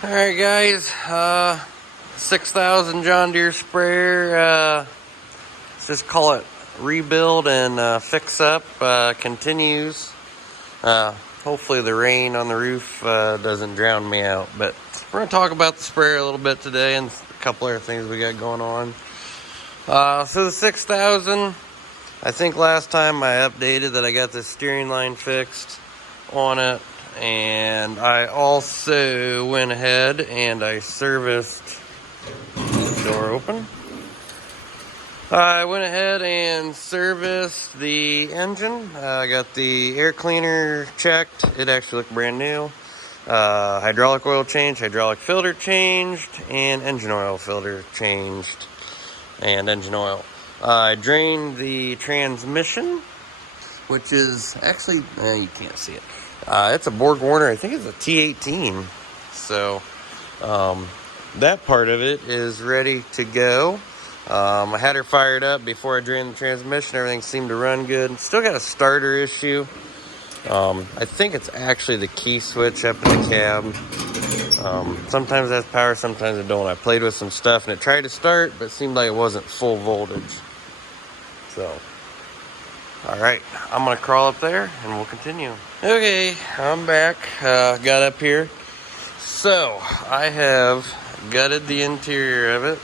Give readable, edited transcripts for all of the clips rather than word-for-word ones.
Alright guys, 6,000 John Deere sprayer, let's just call it rebuild and fix up, continues. Hopefully the rain on the roof doesn't drown me out, but we're going to talk about the sprayer a little bit today and a couple other things we got going on. So the 6,000, I think last time I updated that I got the steering line fixed on it. And I also went ahead and I serviced the door open. I went ahead and serviced the engine. I got the air cleaner checked. It actually looked brand new. Hydraulic oil changed, hydraulic filter changed, and engine oil filter changed, and engine oil. I drained the transmission, which is actually, you can't see it. It's a Borg Warner, I think it's a T18. So, that part of it is ready to go. I had her fired up before I drained the transmission. Everything seemed to run good. Still got a starter issue. I think it's actually the key switch up in the cab. Sometimes it has power, sometimes it don't. I played with some stuff and it tried to start, but it seemed like it wasn't full voltage. So, alright, I'm going to crawl up there and we'll continue. Okay, I'm back. Got up here. So, I have gutted the interior of it.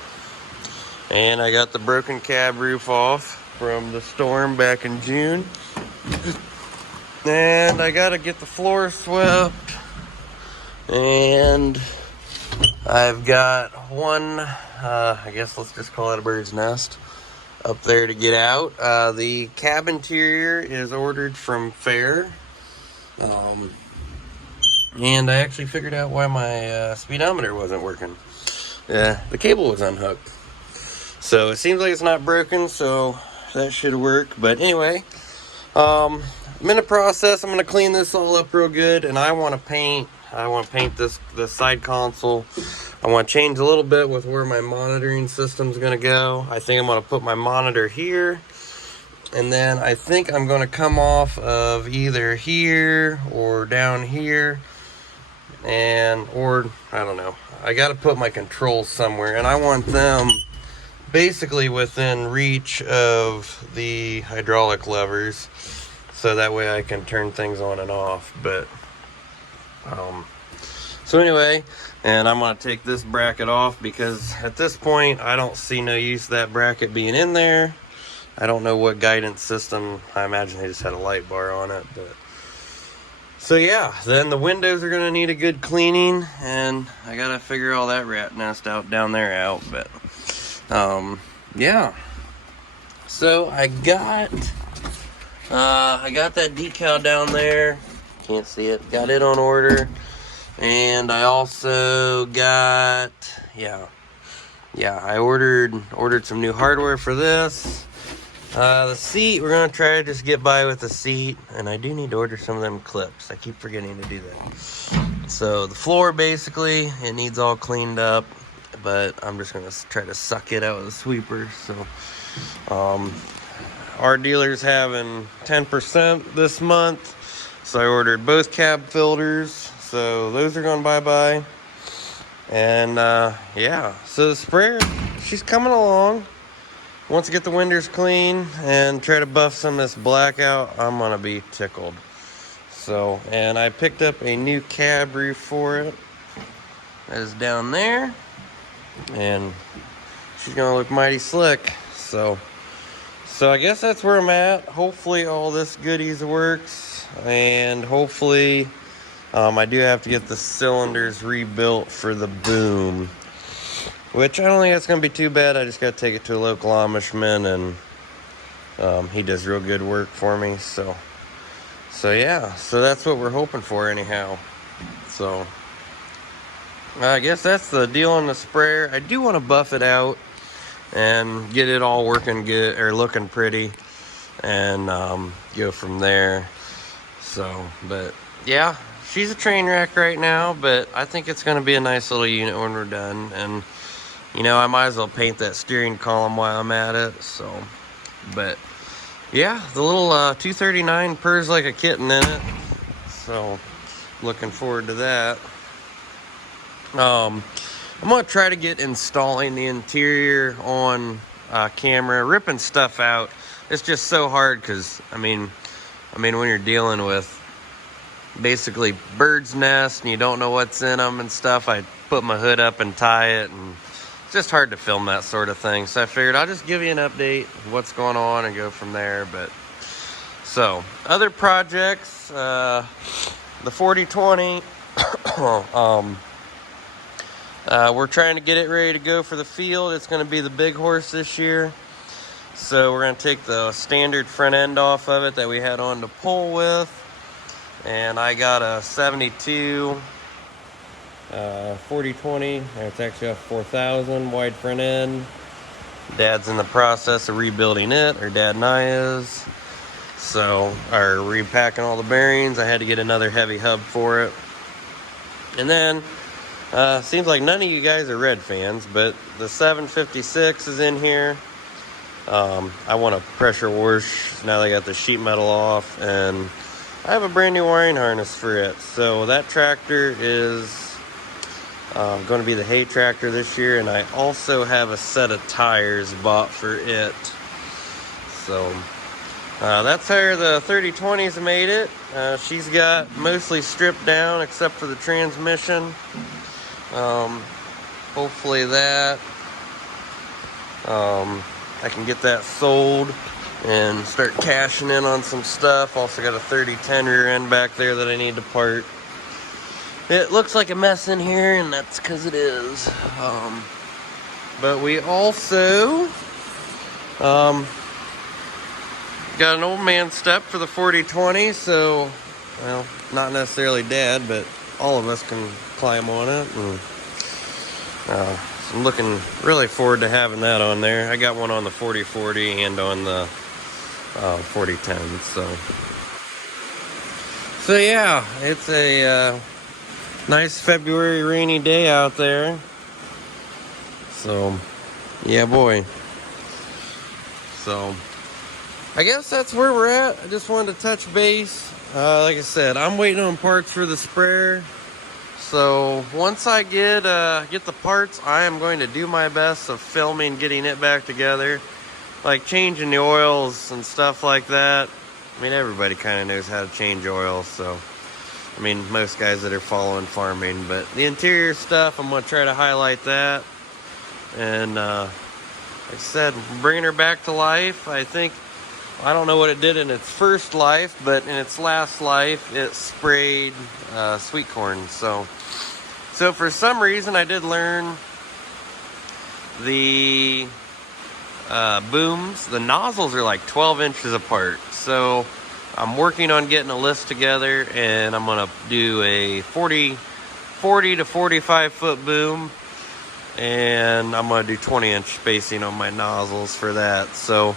And I got the broken cab roof off from the storm back in June. And I got to get the floor swept. And I've got one, I guess let's just call it a bird's nest, up there to get out. The cab interior is ordered from Fair. And I actually figured out why my speedometer wasn't working. The cable was unhooked. So it seems like it's not broken, so that should work. But anyway, I'm in the process. I'm going to clean this all up real good, and I want to paint this side console. I want to change a little bit with where my monitoring system's going to go. I think I'm going to put my monitor here. And then I think I'm going to come off of either here or down here. Or I don't know. I got to put my controls somewhere. And I want them basically within reach of the hydraulic levers. So that way I can turn things on and off. But, so anyway, and I'm going to take this bracket off because at this point I don't see no use of that bracket being in there. I don't know what guidance system. I imagine they just had a light bar on it. But so yeah, then the windows are going to need a good cleaning. And I got to figure all that rat nest out down there out. But yeah. So I got that decal down there. Can't see it. Got it on order. And I also got, I ordered some new hardware for this. The seat, we're going to try to just get by with the seat. And I do need to order some of them clips. I keep forgetting to do that. So the floor, basically, it needs all cleaned up. But I'm just going to try to suck it out with a sweeper. So, our dealer's having 10% this month. So I ordered both cab filters. So those are going bye-bye. And, so the sprayer, she's coming along. Once I get the windows clean and try to buff some of this black out, I'm going to be tickled. So, and I picked up a new cab roof for it. That is down there. And she's going to look mighty slick. So I guess that's where I'm at. Hopefully all this goodies works. And hopefully I do have to get the cylinders rebuilt for the boom. Which I don't think that's going to be too bad. I just got to take it to a local Amishman, and he does real good work for me. So yeah. So that's what we're hoping for anyhow. So I guess that's the deal on the sprayer. I do want to buff it out and get it all working good, or looking pretty, and go from there. So, but yeah, she's a train wreck right now, but I think it's going to be a nice little unit when we're done. And I might as well paint that steering column while I'm at it. So, but yeah, the little 239 purrs like a kitten in it. So, looking forward to that. I'm gonna try to get installing the interior on camera. Ripping stuff out, it's just so hard because I mean when you're dealing with basically bird's nest and you don't know what's in them and stuff, I put my hood up and tie it, and it's just hard to film that sort of thing. So I figured I'll just give you an update of what's going on and go from there. But so other projects, the 4020, we're trying to get it ready to go for the field. It's going to be the big horse this year. So we're going to take the standard front end off of it that we had on the pole with. And I got a 72 4020. It's actually a 4000 wide front end. Dad's in the process of rebuilding it, or Dad and I is. So, are repacking all the bearings. I had to get another heavy hub for it. And then, seems like none of you guys are Red fans, but the 756 is in here. I want to pressure wash now that I got the sheet metal off, and I have a brand new wiring harness for it. So that tractor is going to be the hay tractor this year, and I also have a set of tires bought for it. So that's how the 3020's made it. She's got mostly stripped down except for the transmission. Hopefully that I can get that sold and start cashing in on some stuff. Also got a 3010 rear end back there that I need to part. It looks like a mess in here, and that's because it is. But we also got an old man step for the 4020. So, well, not necessarily Dad, but all of us can climb on it. And so I'm looking really forward to having that on there. I got one on the 4040 and on the 4010. So yeah, it's a nice February rainy day out there. So yeah, boy. So I guess that's where we're at. I just wanted to touch base. Like I said, I'm waiting on parts for the sprayer. So once I get the parts, I am going to do my best of filming getting it back together. Like changing the oils and stuff like that. I mean, everybody kind of knows how to change oils, so I mean, most guys that are following farming. But the interior stuff, I'm going to try to highlight that. And like I said, bringing her back to life. I think, I don't know what it did in its first life, but in its last life, it sprayed sweet corn. So for some reason, I did learn the booms, the nozzles are like 12 inches apart. So I'm working on getting a list together, and I'm gonna do a 40 to 45 foot boom, and I'm gonna do 20-inch spacing on my nozzles for that. So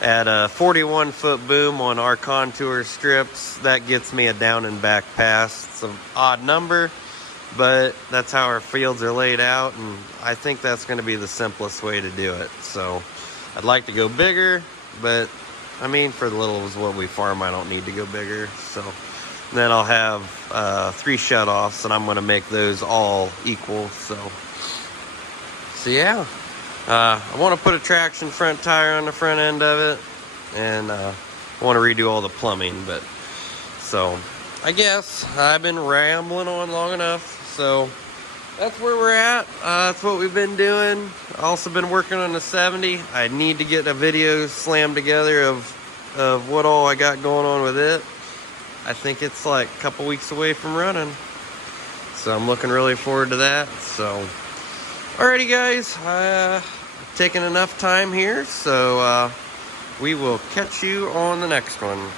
at a 41 foot boom on our contour strips, that gets me a down and back pass. It's an odd number, but that's how our fields are laid out, and I think that's going to be the simplest way to do it. So I'd like to go bigger, but I mean, for the little is what we farm, I don't need to go bigger. So then I'll have 3 shutoffs, and I'm going to make those all equal. So yeah, I want to put a traction front tire on the front end of it, and I want to redo all the plumbing. But so I guess I've been rambling on long enough. So that's where we're at. That's what we've been doing. Also been working on the 70. I need to get a video slammed together of what all I got going on with it. I think it's like a couple weeks away from running. So I'm looking really forward to that. So alrighty guys, taking enough time here. So we will catch you on the next one.